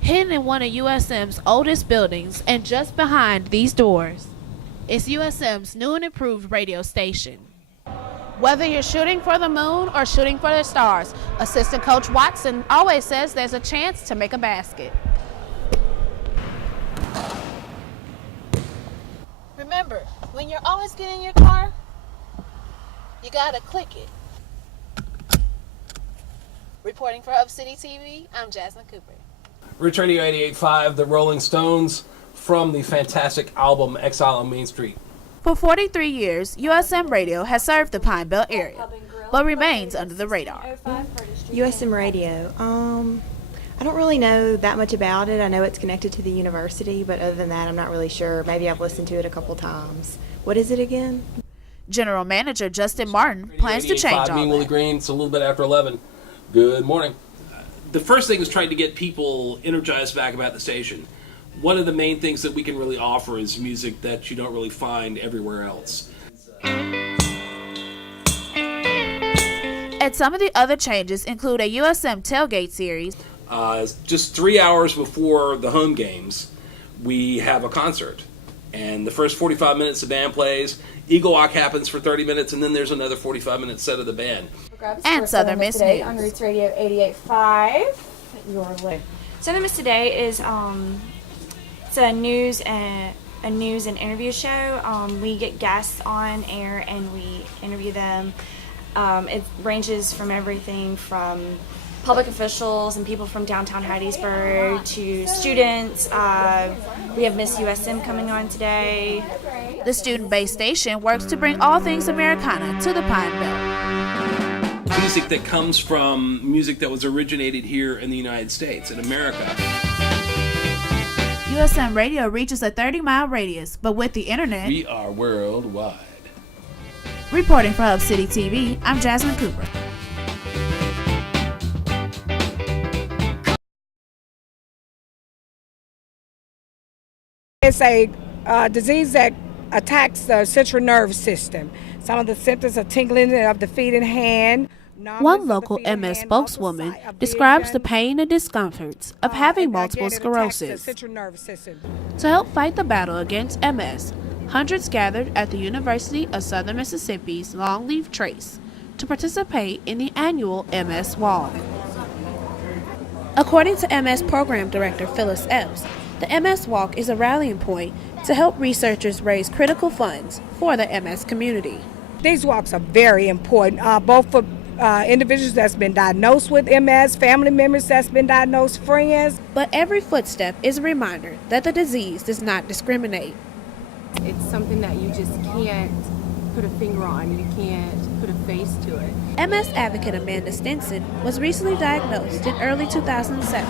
Hidden in one of USM's oldest buildings and just behind these doors is USM's new and improved radio station. Whether you're shooting for the moon or shooting for the stars, assistant coach Watson always says there's a chance to make a basket. Remember, when you're always getting in your car, you gotta click it. Reporting for Hub City TV, I'm Jasmine Cooper. Rich Radio 88.5, the Rolling Stones, from the fantastic album Exile on Main Street. For 43 years, USM Radio has served the Pine Belt area, but remains under the radar. USM Radio, I don't really know that much about it. I know it's connected to the university, but other than that, I'm not really sure. Maybe I've listened to it a couple times. What is it again? General Manager Justin Martin plans to change all Me, Willie that. Green, it's a little bit after 11. Good morning. The first thing was trying to get people energized back about the station. One of the main things that we can really offer is music that you don't really find everywhere else. And some of the other changes include a USM tailgate series. Just 3 hours before the home games, we have a concert. And the first 45 minutes the band plays, Eagle Walk happens for 30 minutes, and then there's another 45-minute set of the band. And Southern Miss today News. On Roots Radio 88.5. Your list. Southern Miss Today is it's a news and interview show. We get guests on air and we interview them. It ranges from everything from public officials and people from downtown Hattiesburg to students. We have Miss USM coming on today. The student-based station works to bring all things Americana to the Pine Belt. Music that comes from music that was originated here in the United States, in America. USM Radio reaches a 30-mile radius, but with the internet, We are worldwide. reporting for Hub City TV, I'm Jasmine Cooper. It's a disease that attacks the central nervous system. Some of the symptoms are tingling of the feet and hand. One local MS spokeswoman describes the pain and discomforts of having multiple sclerosis. To help fight the battle against MS, hundreds gathered at the University of Southern Mississippi's Longleaf Trace to participate in the annual MS Walk. According to MS Program Director Phyllis Epps, the MS Walk is a rallying point to help researchers raise critical funds for the MS community. These walks are very important, both for individuals that's been diagnosed with MS, family members that's been diagnosed, friends. But every footstep is a reminder that the disease does not discriminate. It's something that you just can't put a finger on. You can't put a face to it. MS advocate Amanda Stinson was recently diagnosed in early 2007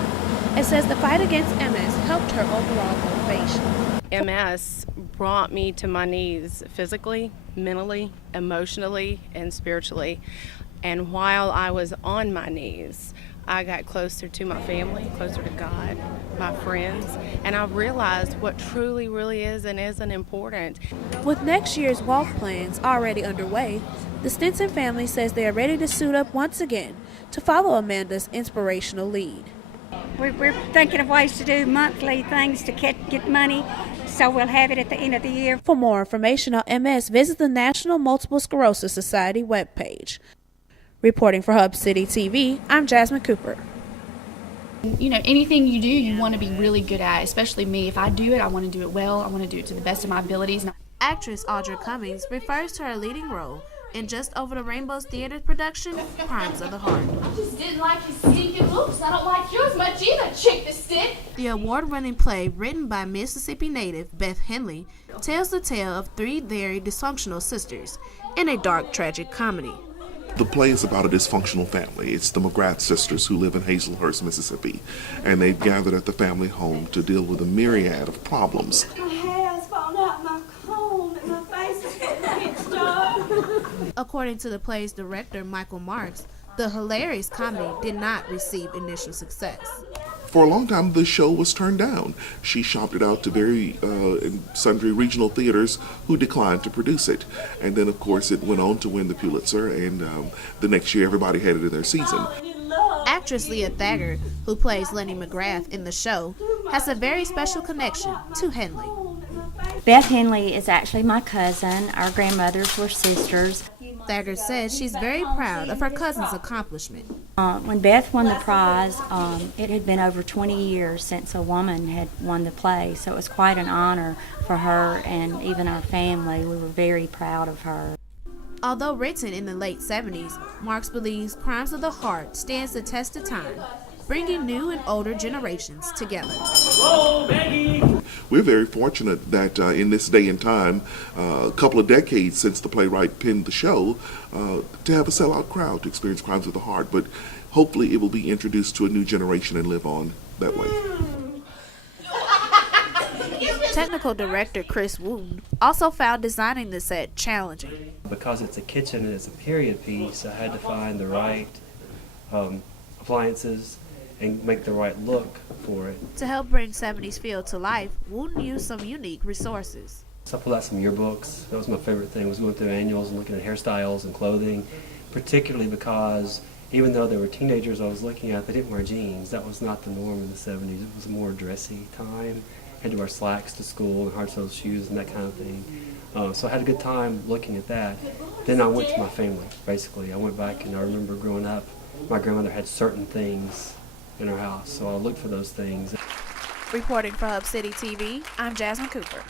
and says the fight against MS helped her overall motivation. MS brought me to my knees physically, mentally, emotionally, and spiritually. And while I was on my knees, I got closer to my family, closer to God, my friends, and I realized what truly really is and isn't important. With next year's walk plans already underway, the Stinson family says they are ready to suit up once again to follow Amanda's inspirational lead. We're thinking of ways to do monthly things to get money, so we'll have it at the end of the year. For more information on MS, visit the National Multiple Sclerosis Society webpage. Reporting for Hub City TV, I'm Jasmine Cooper. You know, anything you do, you want to be really good at, especially me. If I do it, I want to do it well. I want to do it to the best of my abilities. Actress Audra Cummings refers to her leading role in Just Over the Rainbow's theater production, Crimes of the Heart. I just didn't like his stinking looks. I don't like yours much either, chick the stick. The award-winning play, written by Mississippi native Beth Henley, tells the tale of three very dysfunctional sisters in a dark, tragic comedy. The play is about a dysfunctional family. It's the McGrath sisters who live in Hazelhurst, Mississippi, and they've gathered at the family home to deal with a myriad of problems. My hair's falling out my comb and my face is getting pitched up. According to the play's director, Michael Marks, the hilarious comedy did not receive initial success. For a long time, the show was turned down. She shopped it out to sundry regional theaters who declined to produce it. And then, of course, it went on to win the Pulitzer, and the next year everybody had it in their season. Actress Leah Thagard, who plays Lenny McGrath in the show, has a very special connection to Henley. Beth Henley is actually my cousin. Our grandmothers were sisters. Thagard says she's very proud of her cousin's accomplishment. When Beth won the prize, it had been over 20 years since a woman had won the play, so it was quite an honor for her and even our family. We were very proud of her. Although written in the late 70s, Marks believes Crimes of the Heart stands the test of time, bringing new and older generations together. We're very fortunate that in this day and time, a couple of decades since the playwright penned the show, to have a sellout crowd to experience Crimes of the Heart, but hopefully it will be introduced to a new generation and live on that way. Technical director Chris Wooten also found designing the set challenging. Because it's a kitchen and it's a period piece, I had to find the right appliances and make the right look for it. To help bring 70s feel to life, Wooten used some unique resources. So I pulled out some yearbooks. That was my favorite thing, was going through annuals and looking at hairstyles and clothing, particularly because even though they were teenagers I was looking at, they didn't wear jeans. That was not the norm in the 70s. It was a more dressy time. Had to wear slacks to school and hard-soled shoes and that kind of thing. So I had a good time looking at that. Then I went to my family, basically. I went back and I remember growing up, my grandmother had certain things in her house, so I looked for those things. Reporting for Hub City TV, I'm Jasmine Cooper.